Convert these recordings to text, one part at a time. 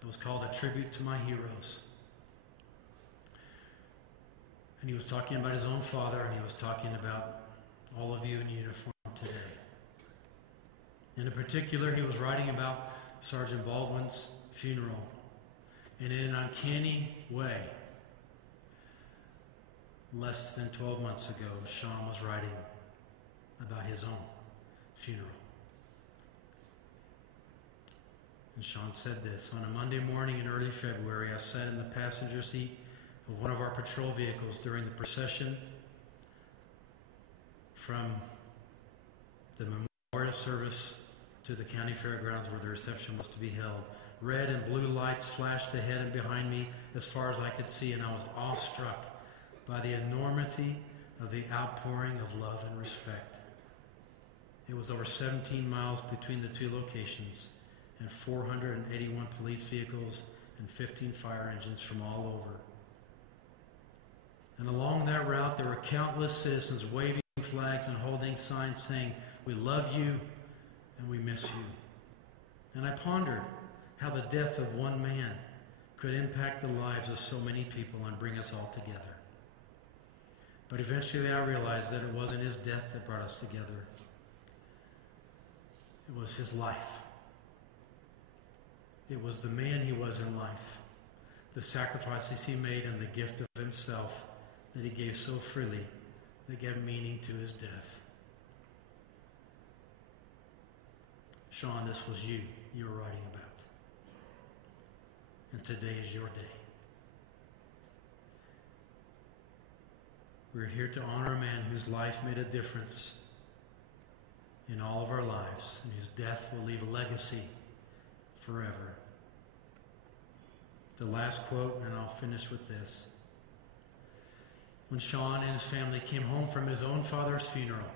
It was called A Tribute to My Heroes. And he was talking about his own father, and he was talking about all of you in uniform today. And in particular, he was writing about Sergeant Baldwin's funeral. And in an uncanny way, less than 12 months ago, Sean was writing about his own funeral. And Sean said this: on a Monday morning in early February, I sat in the passenger seat of one of our patrol vehicles during the procession from the memorial service to the county fairgrounds where the reception was to be held. Red and blue lights flashed ahead and behind me as far as I could see, and I was awestruck by the enormity of the outpouring of love and respect. It was over 17 miles between the two locations, and 481 police vehicles and 15 fire engines from all over. And along that route, there were countless citizens waving flags and holding signs saying, "We love you and we miss you." And I pondered how the death of one man could impact the lives of so many people and bring us all together. But eventually I realized that it wasn't his death that brought us together. It was his life. It was the man he was in life, the sacrifices he made, and the gift of himself that he gave so freely that gave meaning to his death. Sean, this was you were writing about. And today is your day. We're here to honor a man whose life made a difference in all of our lives, and whose death will leave a legacy forever. The last quote, and I'll finish with this. When Sean and his family came home from his own father's funeral,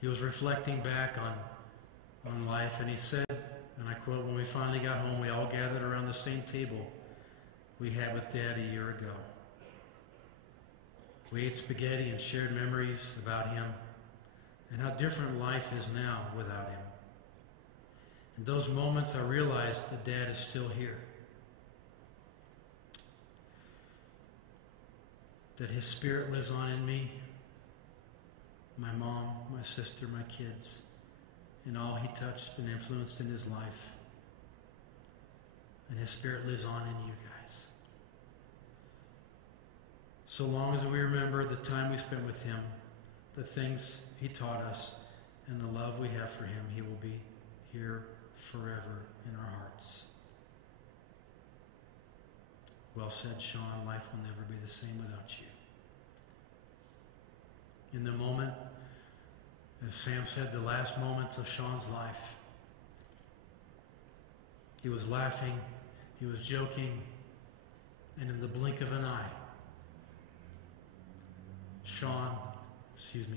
he was reflecting back on life, and he said, and I quote, "When we finally got home, we all gathered around the same table we had with Dad a year ago. We ate spaghetti and shared memories about him and how different life is now without him. In those moments, I realized that Dad is still here, that his spirit lives on in me, my mom, my sister, my kids, and all he touched and influenced in his life. And his spirit lives on in you guys. So long as we remember the time we spent with him, the things he taught us, and the love we have for him, he will be here forever in our hearts." Well said, Sean. Life will never be the same without you. In the moment, as Sam said, the last moments of Sean's life, he was laughing, he was joking, and in the blink of an eye,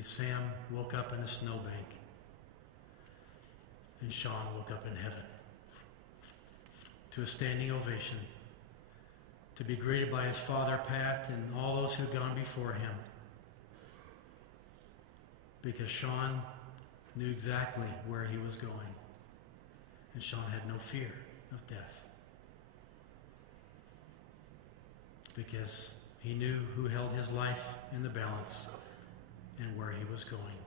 Sam woke up in a snowbank, and Sean woke up in heaven to a standing ovation, to be greeted by his father, Pat, and all those who had gone before him, because Sean knew exactly where he was going, and Sean had no fear of death, because he knew who held his life in the balance and where he was going.